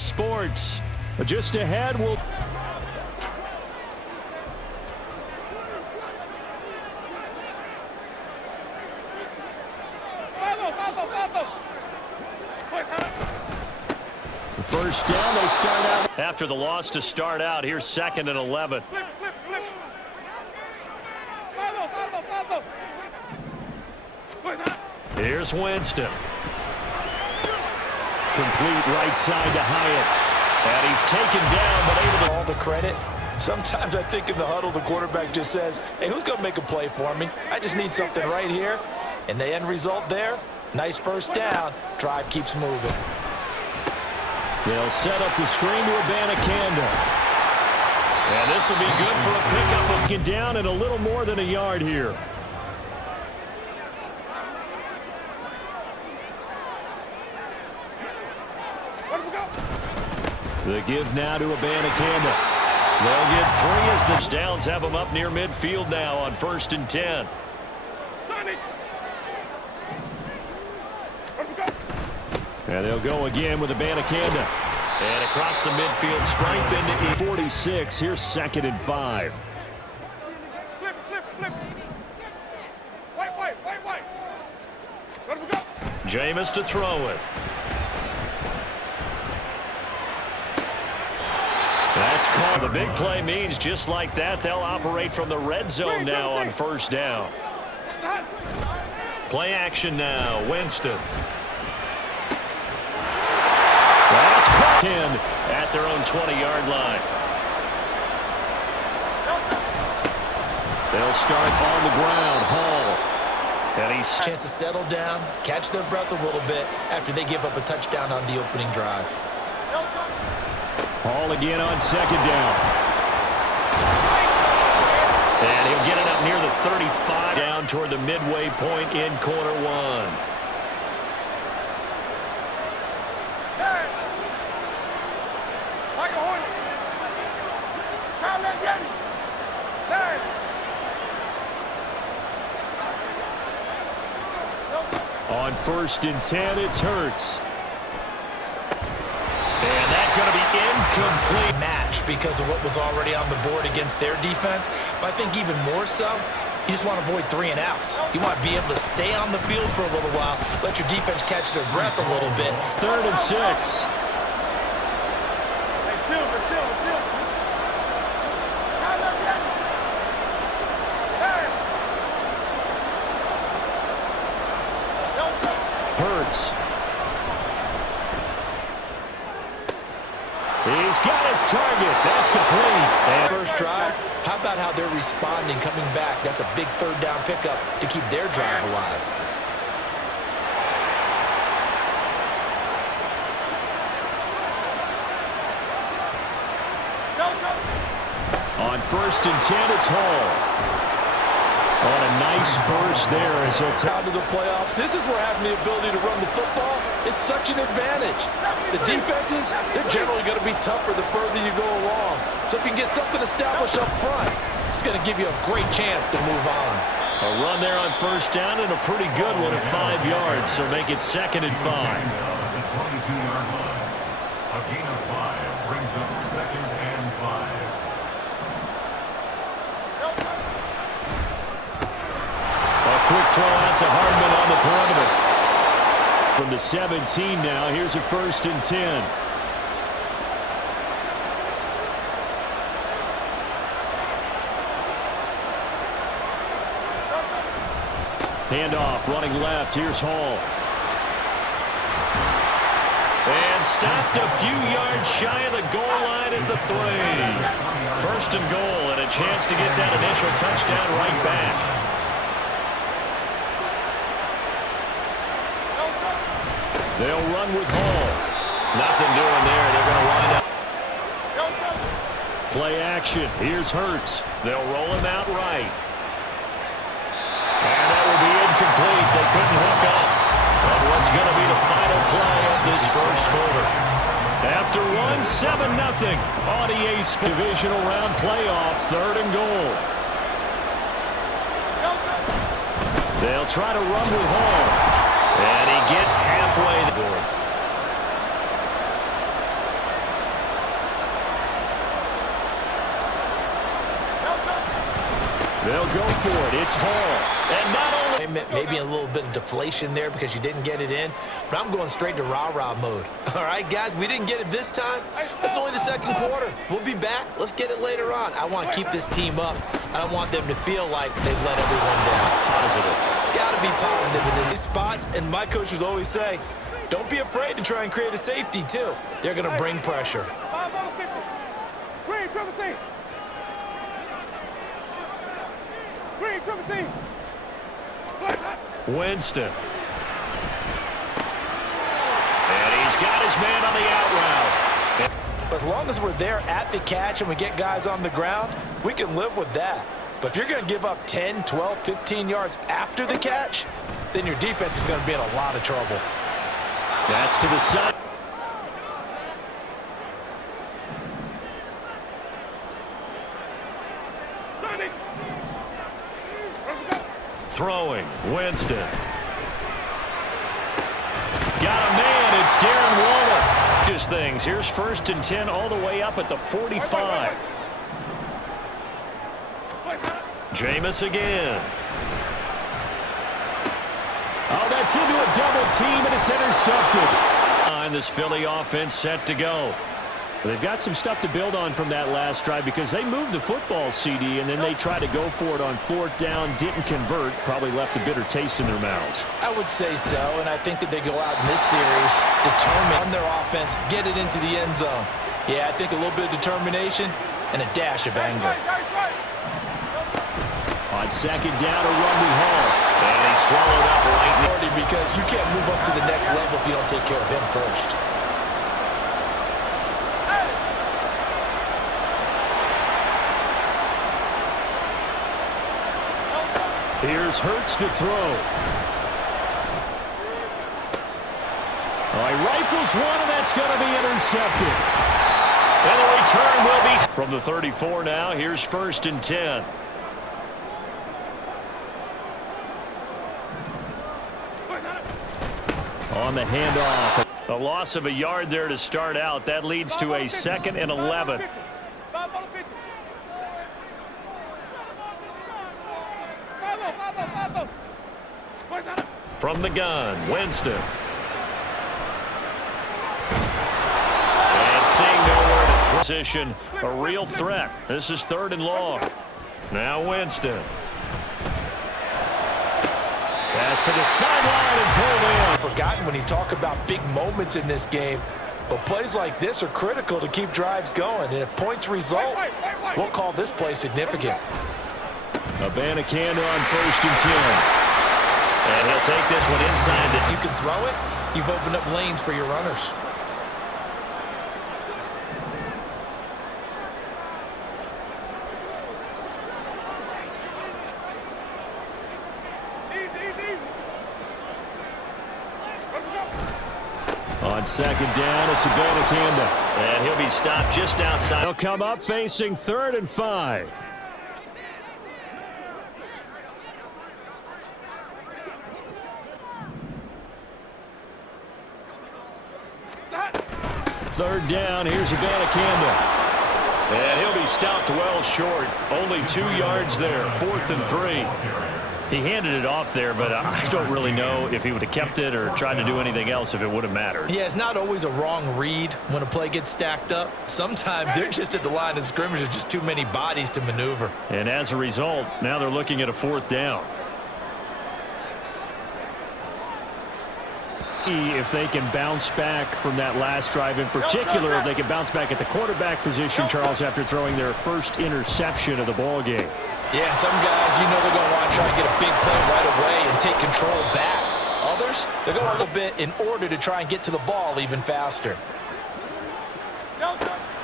Sports. Just ahead, we'll... First down, they start out. After the loss to start out, here's 2nd and 11. Here's Winston. Complete right side to Hyatt. And he's taken down, but able to... All the credit. Sometimes I think in the huddle, the quarterback just says, hey, who's going to make a play for me? I just need something right here. And the end result there, nice first down. Drive keeps moving. They'll set up the screen to Abanikanda. And this will be good for a pickup of get down and a little more than a yard here. The give now to Abanikanda. They'll get 3 as the downs have them up near midfield now on 1st and 10. And they'll go again with Abanikanda. And across the midfield stripe into 46. Here's 2nd and 5. Jameis to throw it. That's called. The big play means just like that, they'll operate from the red zone now on 1st down. Play action now. Winston. That's caught in at their own 20-yard line. They'll start on the ground. Hall. And he's chance to settle down, catch their breath a little bit after they give up a touchdown on the opening drive. Hall again on 2nd down. And he'll get it up near the 35, down toward the midway point in quarter 1. On 1st and 10, it's Hurts. And that's going to be incomplete. Match because of what was already on the board against their defense. But I think even more so, you just want to avoid 3 and outs. You want to be able to stay on the field for a little while, let your defense catch their breath a little bit. 3rd and 6. Hurts. He's got his target. That's complete. And first drive, how about how they're responding, coming back? That's a big 3rd down pickup to keep their drive alive. On 1st and 10, it's Hall. On a nice burst there as he'll out to the playoffs. This is where having the ability to run the football is such an advantage. The defenses, they're generally going to be tougher the further you go along. So if you can get something established up front, it's going to give you a great chance to move on. A run there on 1st down and a pretty good one at 5 yards, so make it 2nd and 5. The 22-yard line. A gain of 5 brings up 2nd and 5. Quick throw out to Hardman on the perimeter. From the 17 now, here's a 1st and 10. Handoff, running left, here's Hall. And stopped a few yards shy of the goal line at the 3. 1st and goal, and a chance to get that initial touchdown right back. They'll run with Hall. Nothing doing there. They're going to wind up. Play action. Here's Hurts. They'll roll him out right. And that will be incomplete. They couldn't hook up. And what's going to be the final play of this 1st quarter? After 1-7-0, Audier's divisional round playoff, 3rd and goal. They'll try to run with Hall. And he gets halfway the board. go for it. It's Hall. And not only... Maybe a little bit of deflation there because you didn't get it in, but I'm going straight to rah-rah mode. All right, guys, we didn't get it this time. It's only the second quarter. We'll be back. Let's get it later on. I want to keep this team up. I don't want them to feel like they've let everyone down. Positive. Got to be positive in these spots, and my coaches always say, don't be afraid to try and create a safety, too. They're going to bring pressure. Winston. And he's got his man on the out route. But as long as we're there at the catch and we get guys on the ground, we can live with that. But if you're going to give up 10, 12, 15 yards after the catch, then your defense is going to be in a lot of trouble. That's to the side. Throwing, Winston. Got a man, it's Darren Waller. Just things, here's 1st and 10 all the way up at the 45. Jameis again. Oh, that's into a double team, and it's intercepted. And this Philly offense set to go. They've got some stuff to build on from that last drive because they moved the football, CD, and then they tried to go for it on 4th down, didn't convert, probably left a bitter taste in their mouths. I would say so, and I think that they go out in this series determined on their offense, get it into the end zone. Yeah, I think a little bit of determination and a dash of anger. On 2nd down, a run with Hall. And he swallowed up right. Because you can't move up to the next level if you don't take care of him first. Here's Hurts to throw. All right, rifles one, and that's going to be intercepted. And the return will be from the 34 now. Here's 1st and 10. On the handoff. A loss of a yard there to start out. That leads to a 2nd and 11. From the gun, Winston. And seeing nowhere to position, a real threat. This is 3rd and long. Now Winston. Pass to the sideline and pulled in. Forgotten when you talk about big moments in this game, but plays like this are critical to keep drives going, and if points result, we'll call this play significant. Abanikanda on 1st and 10. And he'll take this one inside. If you can throw it, you've opened up lanes for your runners. On 2nd down, it's Abanikanda. And he'll be stopped just outside. He'll come up facing 3rd and 5. Third down, here's Abanikanda. And he'll be stopped well short. Only 2 yards there, 4th and 3. He handed it off there, but I don't really know if he would have kept it or tried to do anything else if it would have mattered. Yeah, it's not always a wrong read when a play gets stacked up. Sometimes they're just at the line of scrimmage. There's just too many bodies to maneuver. And as a result, now they're looking at a 4th down. See if they can bounce back from that last drive, in particular if they can bounce back at the quarterback position, Charles, after throwing their first interception of the ball game. Yeah, some guys, you know they're going to want to try and get a big play right away and take control back. Others, they're going a little bit in order to try and get to the ball even faster.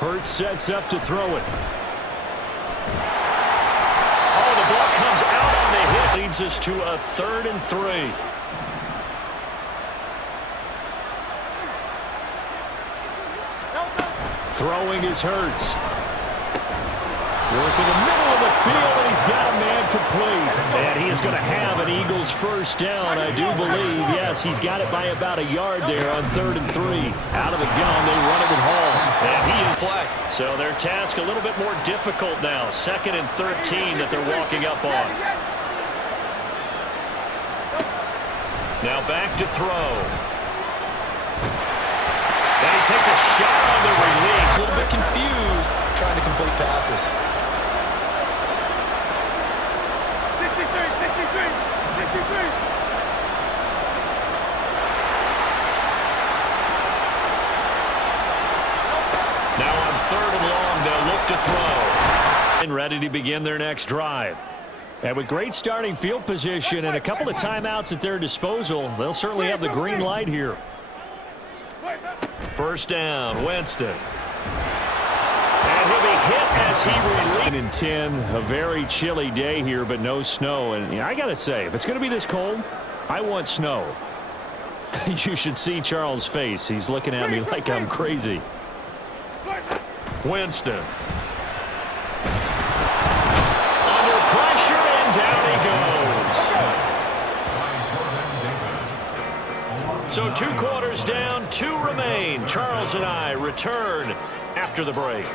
Hurts sets up to throw it. Oh, the ball comes out on the hit. Leads us to a 3rd and 3. Throwing is Hurts. Working the middle of the field, and he's got a man complete. And he is going to have an Eagles first down, I do believe. Yes, he's got it by about a yard there on 3rd and 3. Out of the gun, they run it with Hall. And he is Play. So their task a little bit more difficult now. 2nd and 13 that they're walking up on. Now back to throw. And he takes a shot on the release. A little bit confused trying to complete passes. 63. Now on 3rd and long, they'll look to throw. And ready to begin their next drive. And with great starting field position and a couple of timeouts at their disposal, they'll certainly have the green light here. First down, Winston. And he'll be hit as he releases. In 10, a very chilly day here, but no snow. And I got to say, if it's going to be this cold, I want snow. You should see Charles' face. He's looking at me like I'm crazy. Winston. Under pressure, and down he goes. So 2 quarters down, 2 remain. Charles and I return after the break.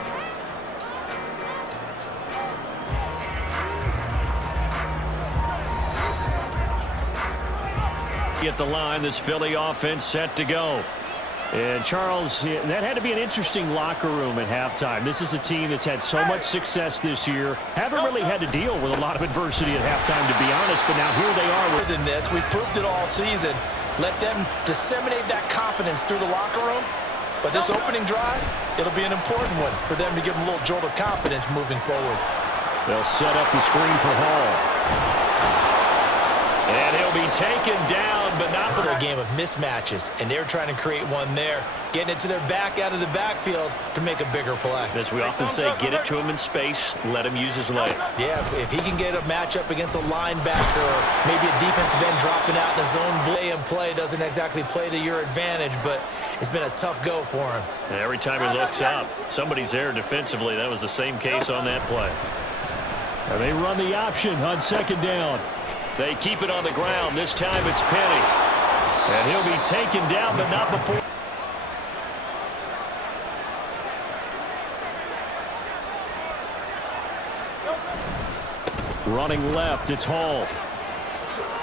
At the line, this Philly offense set to go. And Charles, that had to be an interesting locker room at halftime. This is a team that's had so much success this year. Haven't really had to deal with a lot of adversity at halftime, to be honest, but now here they are. More than this, we've proved it all season. Let them disseminate that confidence through the locker room. But this opening drive, it'll be an important one for them to give them a little jolt of confidence moving forward. They'll set up the screen for Hall. And he'll be taken down, but not A game of mismatches, and they're trying to create one there, getting it to their back out of the backfield to make a bigger play. As we often say, get it to him in space, let him use his leg. Yeah, if he can get a matchup against a linebacker or maybe a defensive end dropping out in a zone play doesn't exactly play to your advantage, but it's been a tough go for him. And every time he looks up, somebody's there defensively. That was the same case on that play. And they run the option on 2nd down. They keep it on the ground. This time it's Penny. And he'll be taken down, but not before. Running left, it's Hall.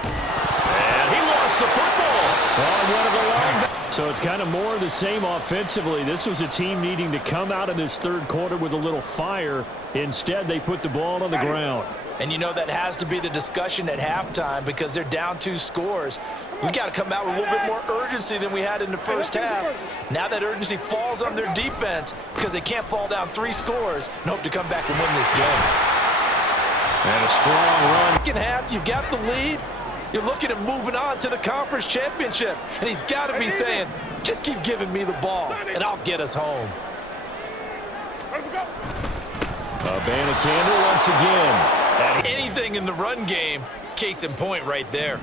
And he lost the football on one of the linebackers. So it's kind of more of the same offensively. This was a team needing to come out in this 3rd quarter with a little fire. Instead, they put the ball on the ground. And you know that has to be the discussion at halftime because they're down 2 scores. We got to come out with a little bit more urgency than we had in the first half. Now that urgency falls on their defense because they can't fall down 3 scores and hope to come back and win this game. And a strong run. Second half, you've got the lead. You're looking at moving on to the conference championship. And he's got to be saying, just keep giving me the ball and I'll get us home. Abanikanda once again. Anything in the run game, case in point right there.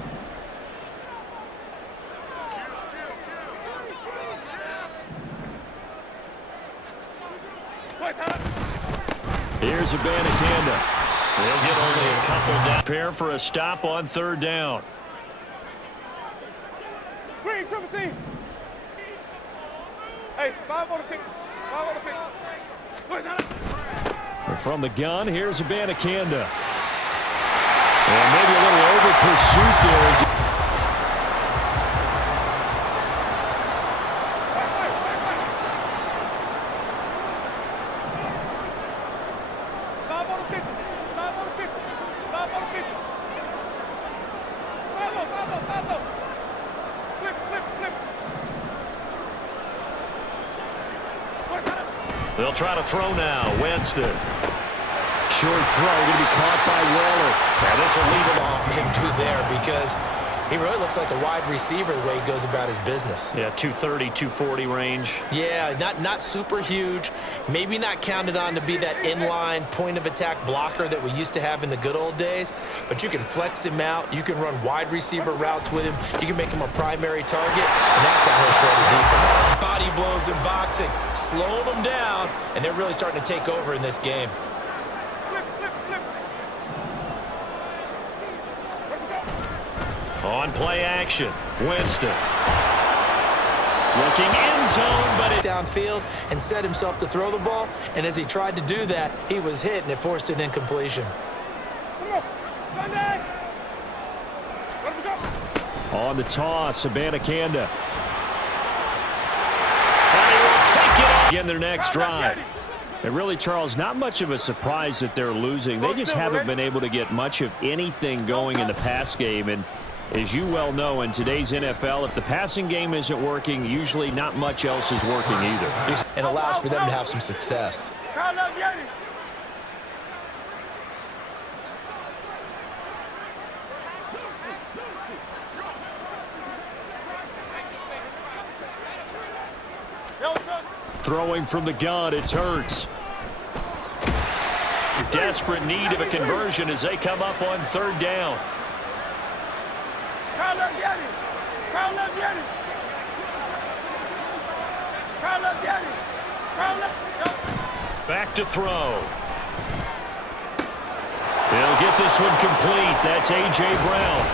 Here's Abanikanda. They'll get only a couple down. Prepare for a stop on 3rd down. From the gun, here's Abanikanda. And maybe a little over pursuit there. They'll try to throw now. Winston. Short throw going to be caught by Waller. And this will leave Him do there because he really looks like a wide receiver the way he goes about his business. Yeah, 230, 240 range. Yeah, not super huge. Maybe not counted on to be that inline point-of-attack blocker that we used to have in the good old days, but you can flex him out. You can run wide receiver routes with him. You can make him a primary target, and that's how he'll shred a defense. Body blows in boxing, slowing them down, and they're really starting to take over in this game. On play action, Winston. Looking end zone, but it downfield and set himself to throw the ball. And as he tried to do that, he was hit, and it forced an incompletion. on the toss, Abanikanda. And he will take it again their next drive. And really, Charles, not much of a surprise that they're losing. They just haven't been able to get much of anything going in the pass game. And as you well know, in today's NFL, if the passing game isn't working, usually not much else is working either. And allows for them to have some success. Throwing from the gun, it's Hurts. Desperate need of a conversion as they come up on third down. Back to throw. They'll get this one complete. That's A.J. Brown.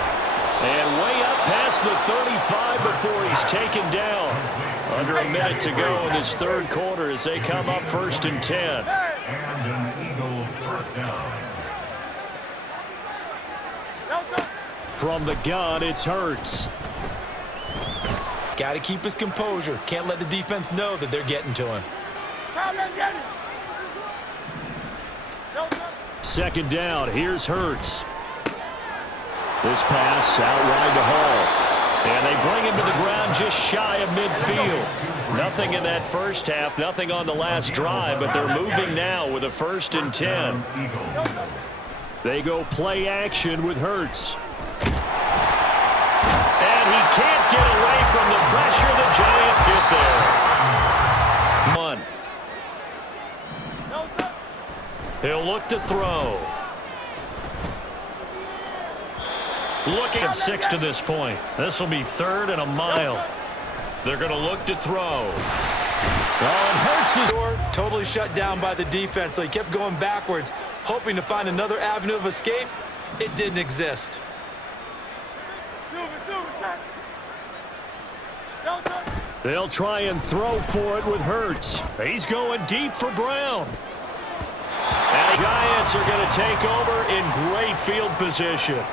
And way up past the 35 before he's taken down. Under a minute to go in this third quarter as they come up 1st and 10. And an Eagle first down. From the gun, it's Hurts. Got to keep his composure. Can't let the defense know that they're getting to him. Second down, here's Hurts. This pass out wide to Hall. And they bring him to the ground just shy of midfield. Nothing in that first half, nothing on the last drive, but they're moving now with a 1st and 10. They go play action with Hurts. And he can't get away from the pressure. The Giants get there. He'll look to throw. Looking at 6 to this point. This will be 3rd and a mile. They're going to look to throw. Oh, and Hurts is totally shut down by the defense, so he kept going backwards, hoping to find another avenue of escape. It didn't exist. They'll try and throw for it with Hurts. He's going deep for Brown. And the Giants are going to take over in great field position.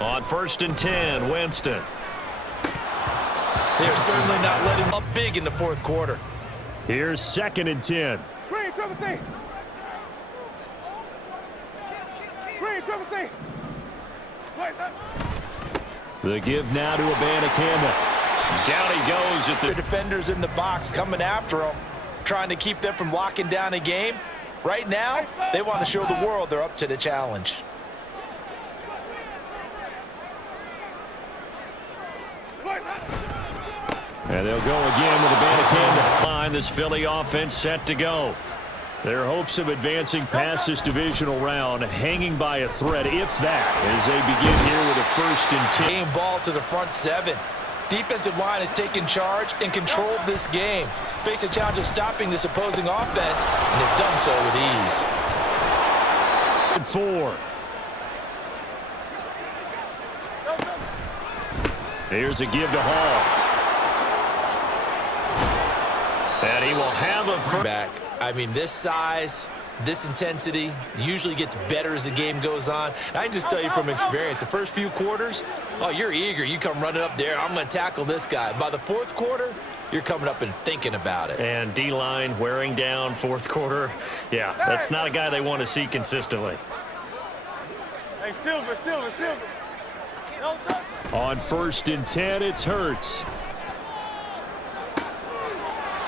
On 1st and 10, Winston. They're certainly not letting up big in the fourth quarter. Here's 2nd and 10. The give now to Abanikanda. Down he goes at the defenders in the box coming after him, trying to keep them from locking down a game. Right now, they want to show the world they're up to the challenge. And they'll go again with Abanikanda. Line, this Philly offense set to go. Their hopes of advancing past this divisional round hanging by a thread, if that, as they begin here with a 1st and 10. Game ball to the front 7. Defensive line has taken charge and controlled this game. Face a challenge of stopping this opposing offense, and they've done so with ease. 4. Here's a give to Hall. And he will have a first back. I mean, this size, this intensity usually gets better as the game goes on. And I can just tell you from experience, the first few quarters, oh, you're eager. You come running up there, I'm going to tackle this guy. By the fourth quarter, you're coming up and thinking about it. And D-line wearing down fourth quarter. Yeah, that's not a guy they want to see consistently. Hey, Silver. On 1st and 10, it's Hurts.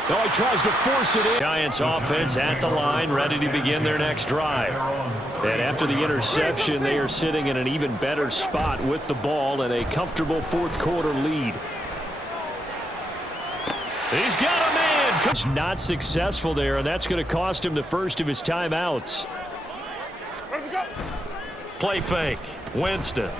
No, he tries to force it in. Giants offense at the line, ready to begin their next drive. And after the interception, they are sitting in an even better spot with the ball and a comfortable fourth quarter lead. He's got a man. Not successful there, and that's going to cost him the first of his timeouts. Play fake. Winston.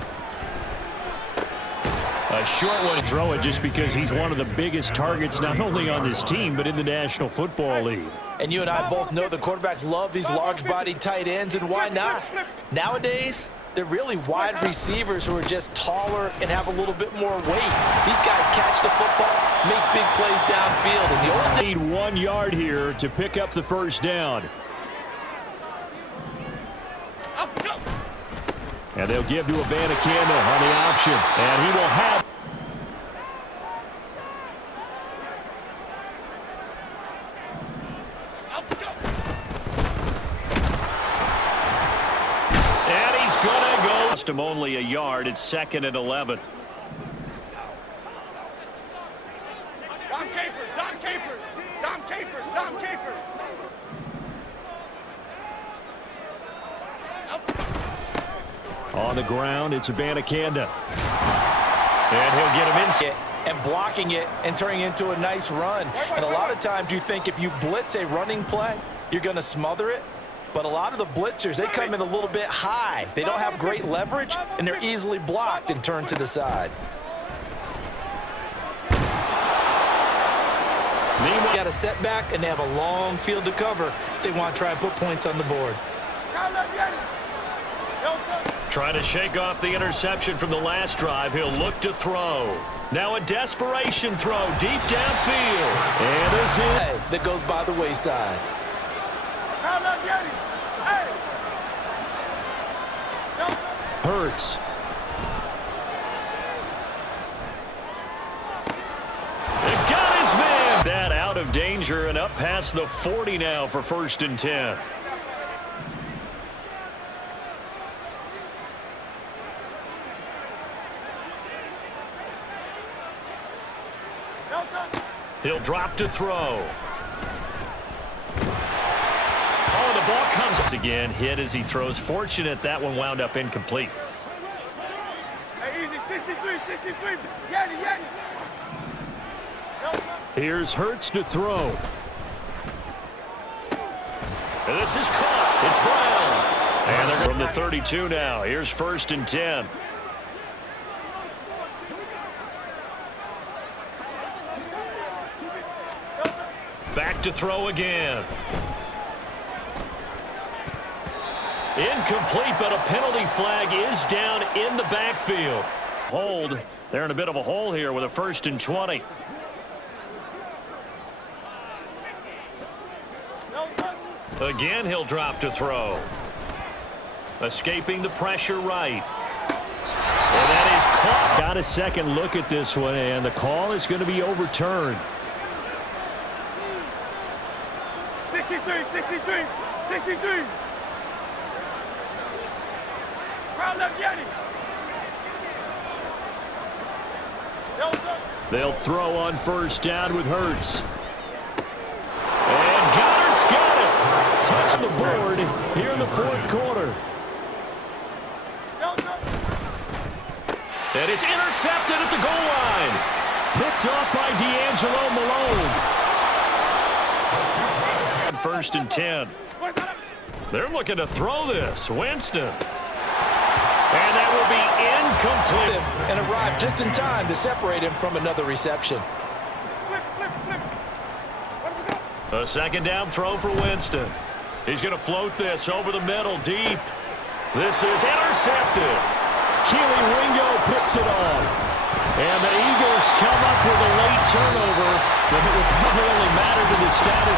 A short one to throw it just because he's one of the biggest targets not only on this team but in the National Football League. And you and I both know the quarterbacks love these large-bodied tight ends, and why not? Nowadays, they're really wide receivers who are just taller and have a little bit more weight. These guys catch the football, make big plays downfield. And the old Need 1 yard here to pick up the first down. And they'll give to Abanikanda on the option. And he will have. And he's going to go. Lost him only a yard. It's 2nd and 11. Dom Capers, Dom Capers, Dom Capers, Dom Capers. On the ground, it's Abanikanda. And he'll get him in. and blocking it and turning into a nice run. And a lot of times you think if you blitz a running play, you're going to smother it. But a lot of the blitzers, they come in a little bit high. They don't have great leverage, and they're easily blocked and turned to the side. Meanwhile, got a setback, and they have a long field to cover if they want to try and put points on the board. Trying to shake off the interception from the last drive. He'll look to throw. Now a desperation throw deep downfield. And this is that goes by the wayside. Hurts. It got his man. That out of danger and up past the 40 now for 1st and 10. He'll drop to throw. Oh, the ball comes again. Hit as he throws. Fortunate that one wound up incomplete. Hey, easy, 63, 63. Yanni, Yanni. Here's Hurts to throw. And this is caught. It's Brown. And they're from the 32 now. Here's 1st and 10. Back to throw again. Incomplete, but a penalty flag is down in the backfield. Hold. They're in a bit of a hole here with a 1st and 20. Again, he'll drop to throw. Escaping the pressure right. And that is caught. Got a second look at this one, and the call is going to be overturned. 63, 63, 63. Crowd left Yanni. They'll throw on 1st down with Hurts. And Goddard's got it. Touch the board here in the 4th quarter. And it's intercepted at the goal line. Picked off by D'Angelo Malone. 1st and 10. They're looking to throw this. Winston. And that will be incomplete. And arrived just in time to separate him from another reception. A 2nd down throw for Winston. He's going to float this over the middle deep. This is intercepted. Keely Ringo picks it off. And the Eagles come up with a late turnover, but it will probably only matter to the status.